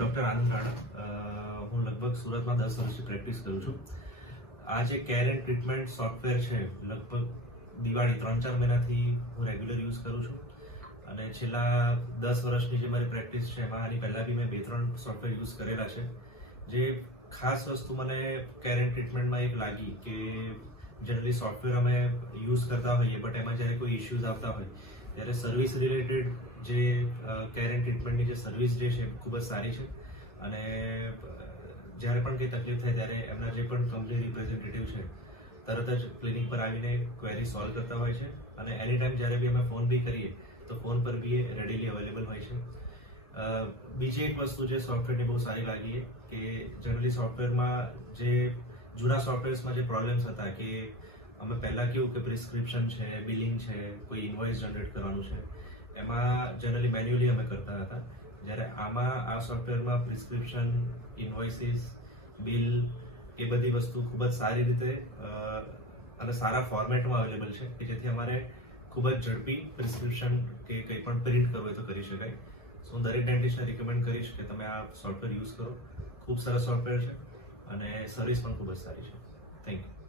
Doctor આનંદ રાણા. હું લગભગ સુરતમાં 10 વર્ષથી પ્રેક્ટિસ કરું છું. આ જે કેર એન્ડ ટ્રીટમેન્ટ સોફ્ટવેર છે, લગભગ દિવાળી 3-4 મહિનાથી હું રેગ્યુલર યુઝ કરું છું. અને છેલ્લા 10 વર્ષની જે મારી પ્રેક્ટિસ છે એમાં આની પહેલાં બી મેં 2-3 સોફ્ટવેર યુઝ કરેલા છે. જે ખાસ વસ્તુ મને કેર એન્ડ ટ્રીટમેન્ટમાં એક લાગી કે જનરલી સોફ્ટવેર અમે યુઝ કરતા હોઈએ, બટ એમાં જ્યારે કોઈ ઇશ્યુઝ આવતા હોય ત્યારે સર્વિસ રિલેટેડ જે કેર એન્ડ ટ્રીટમેન્ટની જે સર્વિસ જે છે ખૂબ જ સારી છે. અને જ્યારે પણ કંઈ તકલીફ થાય ત્યારે એમના જે પણ કંપની રિપ્રેઝેન્ટેટિવ છે તરત જ ક્લિનિક પર આવીને ક્વેરી સોલ્વ કરતા હોય છે. અને એની ટાઈમ જ્યારે બી અમે ફોન બી કરીએ તો ફોન પર બી એ રેડીલી અવેલેબલ હોય છે. બીજી એક વસ્તુ જે સોફ્ટવેરની બહુ સારી લાગી કે જનરલી સોફ્ટવેરમાં જે જૂના સોફ્ટવેર્સમાં જે પ્રોબ્લેમ્સ હતા કે અમે પહેલાં કેવું કે પ્રિસ્ક્રિપ્શન છે, બિલિંગ છે, કોઈ ઇન્વોઇસ જનરેટ કરવાનું છે, એમાં જનરલી મેન્યુઅલી અમે કરતા હતા. જ્યારે આમાં આ સોફ્ટવેરમાં પ્રિસ્ક્રિપ્શન, ઇન્વોઇસીસ, બિલ એ બધી વસ્તુ ખૂબ જ સારી રીતે અને સારા ફોર્મેટમાં અવેલેબલ છે કે જેથી અમારે ખૂબ જ ઝડપી પ્રિસ્ક્રિપ્શન કે કંઈ પણ પ્રિન્ટ કરવું હોય તો કરી શકાય. સો હું દરેક ડેન્ટિસ્ટને રિકમેન્ડ કરીશ કે તમે આ સોફ્ટવેર યુઝ કરો. ખૂબ સરસ સોફ્ટવેર છે અને સર્વિસ પણ ખૂબ જ સારી છે. Thank you.